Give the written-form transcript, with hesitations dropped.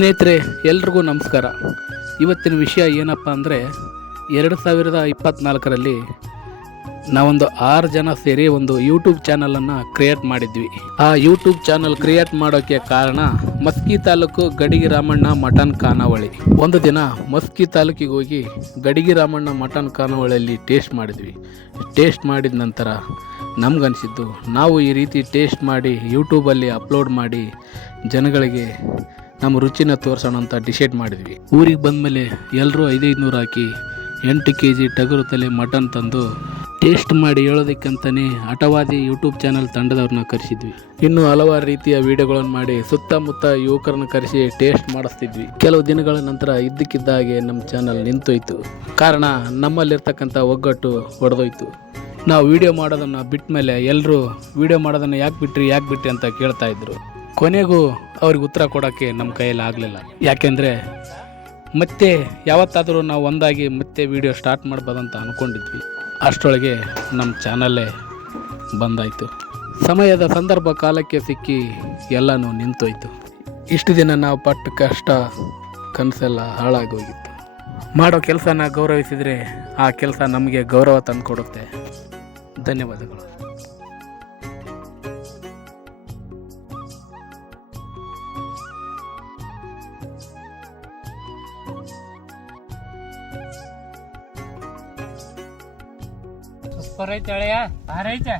ಸ್ನೇಹಿತರೆ, ಎಲ್ರಿಗೂ ನಮಸ್ಕಾರ. ಇವತ್ತಿನ ವಿಷಯ ಏನಪ್ಪ ಅಂದರೆ 2024ರಲ್ಲಿ ನಾವೊಂದು 6 ಜನ ಸೇರಿ ಒಂದು ಯೂಟ್ಯೂಬ್ ಚಾನಲನ್ನು ಕ್ರಿಯೇಟ್ ಮಾಡಿದ್ವಿ. ಆ ಯೂಟ್ಯೂಬ್ ಚಾನಲ್ ಕ್ರಿಯೇಟ್ ಮಾಡೋಕ್ಕೆ ಕಾರಣ ಮಸ್ಕಿ ತಾಲೂಕು ಗಡಿಗಿ ರಾಮಣ್ಣ ಮಟನ್ ಖಾನಾವಳಿ. ಒಂದು ದಿನ ಮಸ್ಕಿ ತಾಲೂಕಿಗೆ ಹೋಗಿ ಗಡಿಗಿ ರಾಮಣ್ಣ ಮಟನ್ ಖಾನಾವಳಿಯಲ್ಲಿ ಟೇಸ್ಟ್ ಮಾಡಿದ್ವಿ. ಟೇಸ್ಟ್ ಮಾಡಿದ ನಂತರ ನಮಗನ್ಸಿದ್ದು ನಾವು ಈ ರೀತಿ ಟೇಸ್ಟ್ ಮಾಡಿ ಯೂಟ್ಯೂಬಲ್ಲಿ ಅಪ್ಲೋಡ್ ಮಾಡಿ ಜನಗಳಿಗೆ ನಮ್ಮ ರುಚಿನ ತೋರಿಸೋಣ ಅಂತ ಡಿಸೈಡ್ ಮಾಡಿದ್ವಿ. ಊರಿಗೆ ಬಂದಮೇಲೆ ಎಲ್ಲರೂ 500 ಹಾಕಿ 8 kg ಟಗರು ತಲೆ ಮಟನ್ ತಂದು ಟೇಸ್ಟ್ ಮಾಡಿ ಹೇಳೋದಕ್ಕಂತಲೇ ಹಠವಾದಿ ಯೂಟ್ಯೂಬ್ ಚಾನಲ್ ತಂಡದವ್ರನ್ನ ಕರೆಸಿದ್ವಿ. ಇನ್ನೂ ಹಲವಾರು ರೀತಿಯ ವಿಡಿಯೋಗಳನ್ನು ಮಾಡಿ ಸುತ್ತಮುತ್ತ ಯುವಕರನ್ನ ಕರೆಸಿ ಟೇಸ್ಟ್ ಮಾಡಿಸ್ತಿದ್ವಿ. ಕೆಲವು ದಿನಗಳ ನಂತರ ಇದ್ದಕ್ಕಿದ್ದ ಹಾಗೆ ನಮ್ಮ ಚಾನಲ್ ನಿಂತೋಯ್ತು. ಕಾರಣ ನಮ್ಮಲ್ಲಿರ್ತಕ್ಕಂಥ ಒಗ್ಗಟ್ಟು ಒಡೆದೋಯ್ತು. ನಾವು ವಿಡಿಯೋ ಮಾಡೋದನ್ನು ಬಿಟ್ಟ ಮೇಲೆ ಎಲ್ಲರೂ ವಿಡಿಯೋ ಮಾಡೋದನ್ನು ಯಾಕೆ ಬಿಟ್ರಿ ಅಂತ ಕೇಳ್ತಾ ಇದ್ರು. ಕೊನೆಗೂ ಅವ್ರಿಗೆ ಉತ್ತರ ಕೊಡೋಕ್ಕೆ ನಮ್ಮ ಕೈಯಲ್ಲಿ ಆಗಲಿಲ್ಲ. ಯಾಕೆಂದರೆ ಮತ್ತೆ ಯಾವತ್ತಾದರೂ ನಾವು ಒಂದಾಗಿ ಮತ್ತೆ ವಿಡಿಯೋ ಸ್ಟಾರ್ಟ್ ಮಾಡ್ಬೋದಂತ ಅಂದ್ಕೊಂಡಿದ್ವಿ. ಅಷ್ಟರೊಳಗೆ ನಮ್ಮ ಚಾನಲ್ಲೇ ಬಂದಾಯಿತು. ಸಮಯದ ಸಂದರ್ಭ ಕಾಲಕ್ಕೆ ಸಿಕ್ಕಿ ಎಲ್ಲನೂ ನಿಂತೋಯ್ತು. ಇಷ್ಟು ದಿನ ನಾವು ಪಟ್ಟ ಕಷ್ಟ ಕನಸೆಲ್ಲ ಹಾಳಾಗೋಗಿತ್ತು. ಮಾಡೋ ಕೆಲಸನ ಗೌರವಿಸಿದರೆ ಆ ಕೆಲಸ ನಮಗೆ ಗೌರವ ತಂದುಕೊಡುತ್ತೆ. ಧನ್ಯವಾದಗಳು. ಸೂಪರ್ ಐತೆ ಅಳೆಯ, ಭಾರಿ ಐತೆ.